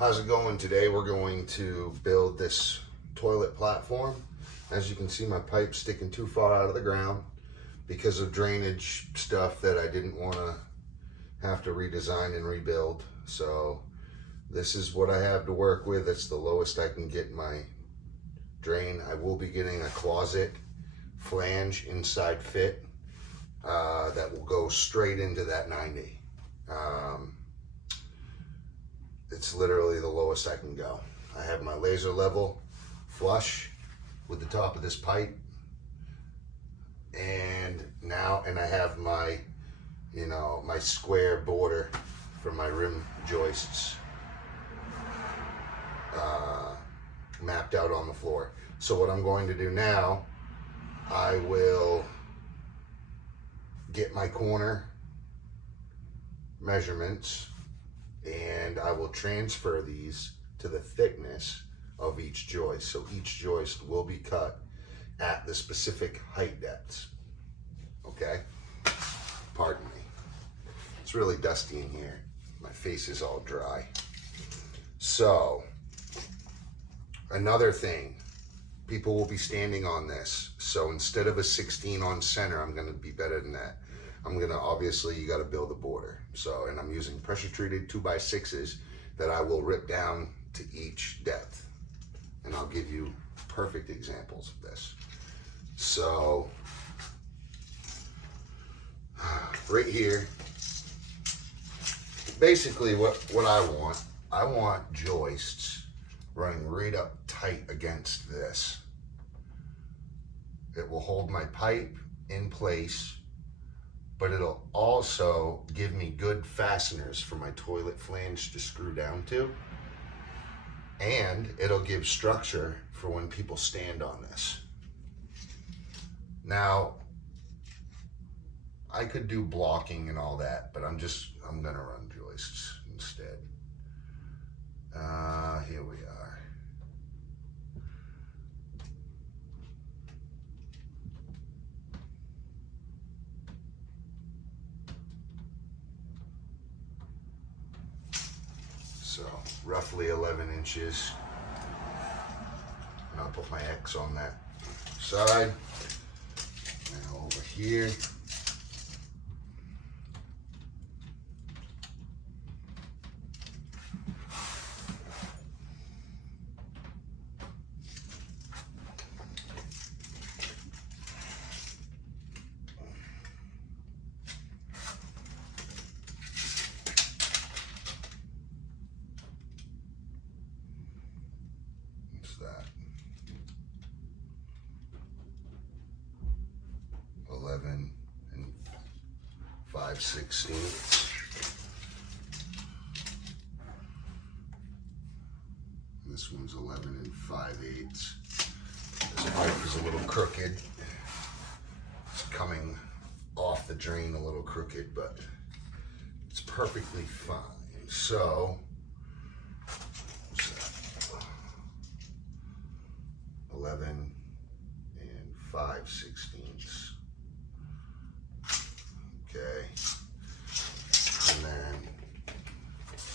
How's it going today? We're going to build this toilet platform. As you can see, my pipe's sticking too far out of the ground because of drainage stuff that I didn't want to have to redesign and rebuild. So this is what I have to work with. It's the lowest I can get my drain. I will be getting a closet flange inside fit that will go straight into that 90. It's literally the lowest I can go. I have my laser level flush with the top of this pipe, and I have my, my square border for my rim joists mapped out on the floor. So what I'm going to do now, I will get my corner measurements and I will transfer these to the thickness of each joist. So each joist will be cut at the specific height depths. Okay? Pardon me. It's really dusty in here. My face is all dry. So, another thing, people will be standing on this. So instead of a 16 on center, I'm gonna be better than that. Obviously you gotta build a border. So, and I'm using pressure treated 2x6s that I will rip down to each depth. And I'll give you perfect examples of this. So, right here, basically what I want joists running right up tight against this. It will hold my pipe in place, but it'll also give me good fasteners for my toilet flange to screw down to. And it'll give structure for when people stand on this. Now, I could do blocking and all that, but I'm gonna run joists instead. Here we are. So roughly 11 inches. And I'll put my X on that side. Now over here. That 11 5/16. This one's 11 5/8. This pipe is a little crooked. It's coming off the drain a little crooked, but it's perfectly fine. So 11 5/16. Okay. And then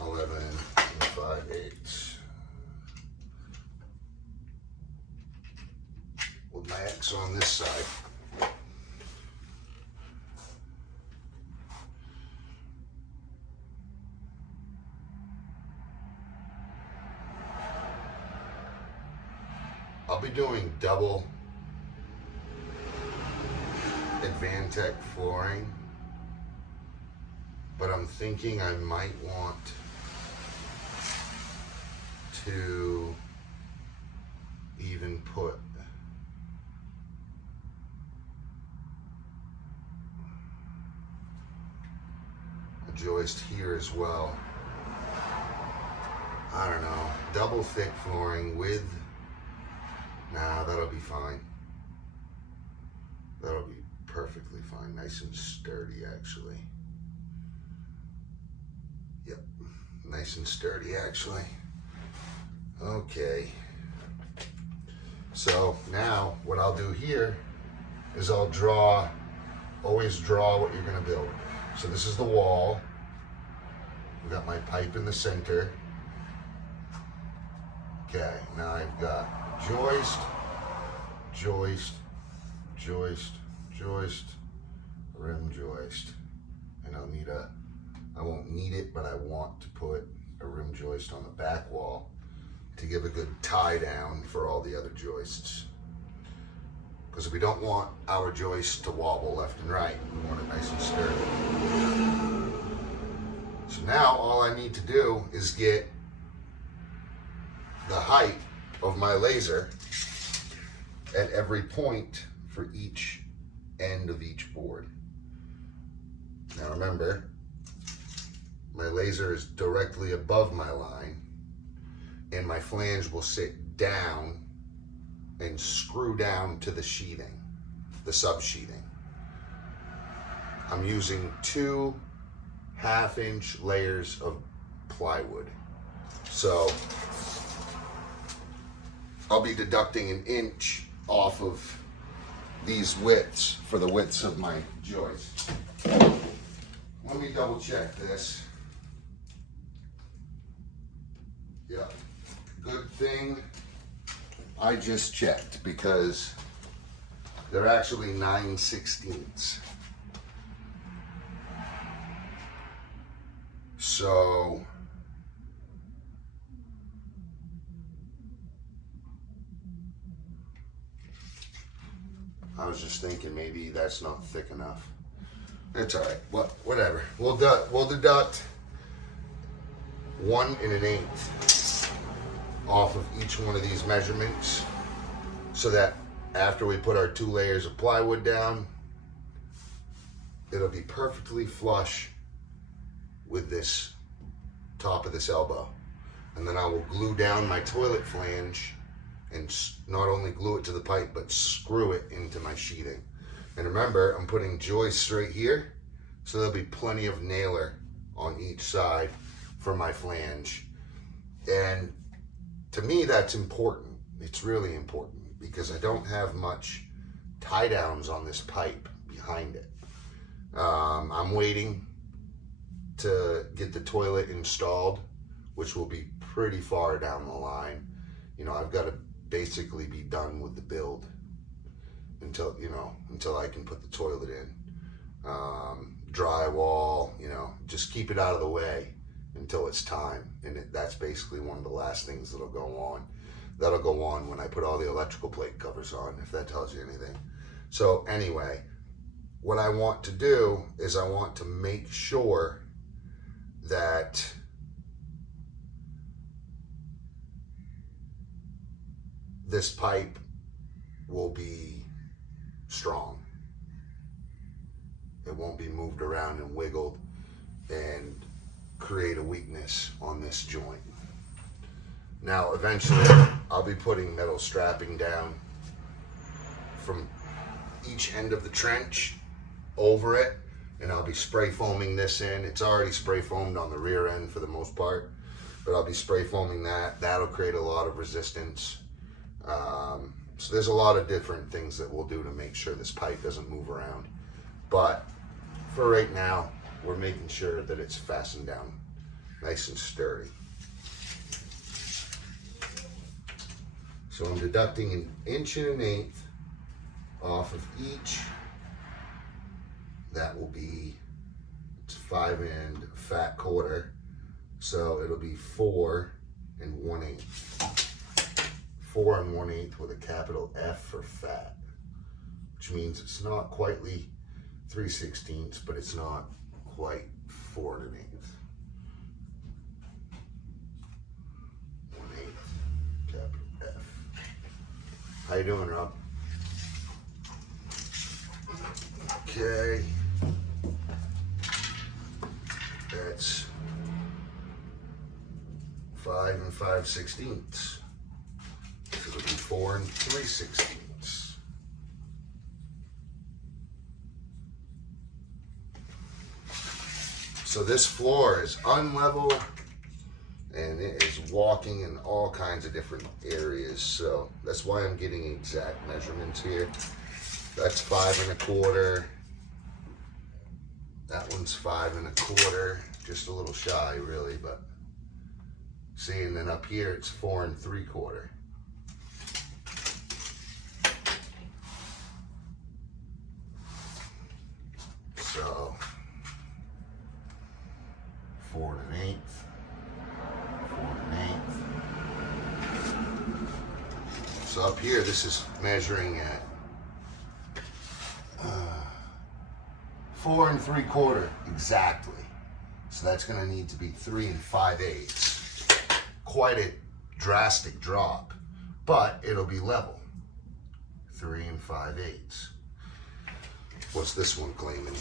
11 5/8. With my X on this side. I'll be doing double Advantech flooring, but I'm thinking I might want to even put a joist here as well. I don't know, double thick flooring with, nah, that'll be fine. That'll be perfectly fine, nice and sturdy actually. Yep, nice and sturdy actually. Okay, so now what I'll do here is I'll always draw what you're gonna build. So this is the wall. We got my pipe in the center. Okay, now I've got joist, joist, joist, joist, rim joist. And I won't need it, but I want to put a rim joist on the back wall to give a good tie down for all the other joists. Because we don't want our joist to wobble left and right. We want it nice and sturdy. So now all I need to do is get the height of my laser at every point for each end of each board. Now remember, my laser is directly above my line, and my flange will sit down and screw down to the sheathing, the sub-sheathing. I'm using 2 half-inch layers of plywood. So I'll be deducting 1 inch off of these widths for the widths of my joist. Let me double check this. Yeah, good thing I just checked, because they're actually 9/16. So I was just thinking maybe that's not thick enough. It's all right. Well, whatever. We'll deduct 1 1/8 off of each one of these measurements, so that after we put our 2 layers of plywood down, it'll be perfectly flush with this top of this elbow. And then I will glue down my toilet flange, and not only glue it to the pipe, but screw it into my sheathing. And remember, I'm putting joists right here, so there'll be plenty of nailer on each side for my flange. And to me, that's important. It's really important, because I don't have much tie downs on this pipe behind it. I'm waiting to get the toilet installed, which will be pretty far down the line. You know, I've got to basically be done with the build until I can put the toilet in. Drywall, just keep it out of the way until it's time. And that's basically one of the last things that'll go on. That'll go on when I put all the electrical plate covers on, if that tells you anything. So anyway, what I want to do is I want to make sure that this pipe will be strong. It won't be moved around and wiggled and create a weakness on this joint. Now, eventually, I'll be putting metal strapping down from each end of the trench over it, and I'll be spray foaming this in. It's already spray foamed on the rear end for the most part, but I'll be spray foaming that. That'll create a lot of resistance. So there's a lot of different things that we'll do to make sure this pipe doesn't move around. But for right now, we're making sure that it's fastened down nice and sturdy. So I'm deducting 1 1/8 inch off of each. That will be, it's 5 and fat quarter. So it'll be 4 1/8. 4 1/8 with a capital F for fat, which means it's not quite 3/16, but it's not quite 4 1/8. 1/8, capital F. How you doing, Rob? Okay. That's 5 5/16. So it'll be 4 3/16. So this floor is unlevel, and it is walking in all kinds of different areas. So that's why I'm getting exact measurements here. That's 5 1/4. That one's 5 1/4. Just a little shy, really, but See, and then up here it's 4 3/4. So 4 1/8, 4 1/8. So up here, this is measuring at 4 3/4 exactly. So that's going to need to be 3 5/8. Quite a drastic drop, but it'll be level. 3 5/8. What's this one claiming?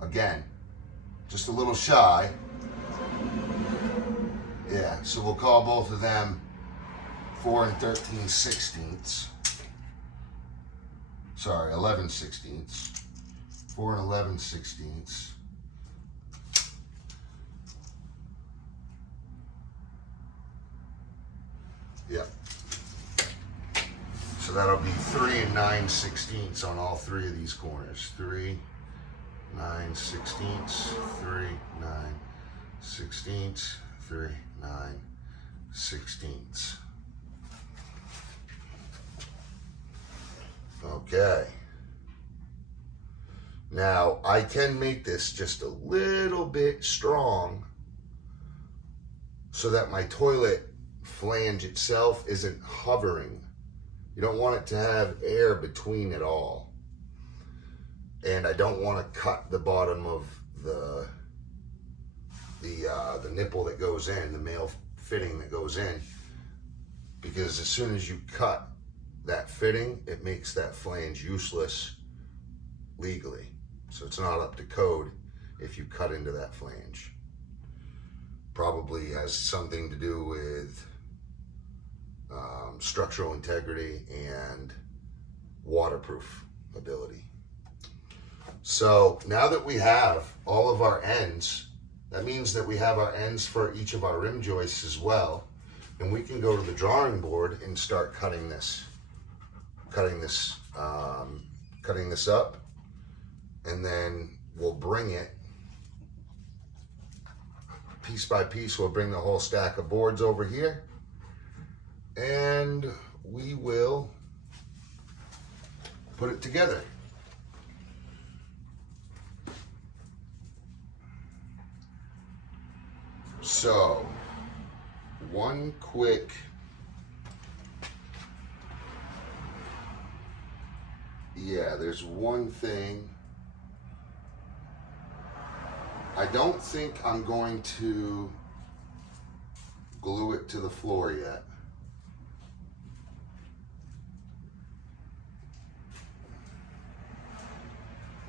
Again, just a little shy. Yeah, so we'll call both of them 4 13/16. Sorry, 11/16. 4 11/16. Yep. So that'll be 3 9/16 on all three of these corners. 3 9/16, 3 9/16, 3 9/16. Okay. Now I can make this just a little bit strong so that my toilet flange itself isn't hovering. You don't want it to have air between it all. And I don't want to cut the bottom of the nipple that goes in, the male fitting that goes in, because as soon as you cut that fitting, it makes that flange useless legally. So it's not up to code if you cut into that flange. Probably has something to do with structural integrity and waterproof ability. So now that we have all of our ends, that means that we have our ends for each of our rim joists as well. And we can go to the drawing board and start cutting this up. And then we'll bring it piece by piece. We'll bring the whole stack of boards over here. And we will put it together. So, one quick there's one thing. I don't think I'm going to glue it to the floor yet.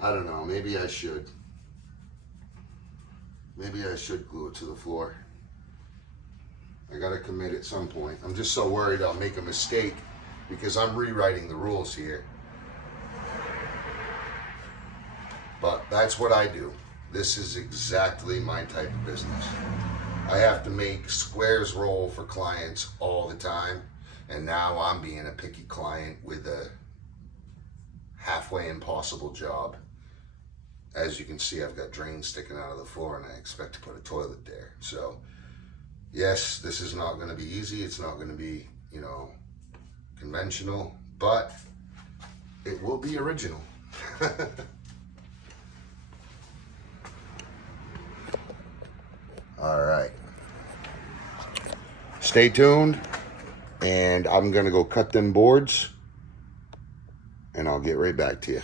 I don't know, maybe I should. Maybe I should glue it to the floor. I gotta commit at some point. I'm just so worried I'll make a mistake because I'm rewriting the rules here. But that's what I do. This is exactly my type of business. I have to make squares roll for clients all the time. And now I'm being a picky client with a halfway impossible job. As you can see, I've got drains sticking out of the floor and I expect to put a toilet there. So yes, this is not going to be easy. It's not going to be, conventional, but it will be original. All right. Stay tuned, and I'm going to go cut them boards, and I'll get right back to you.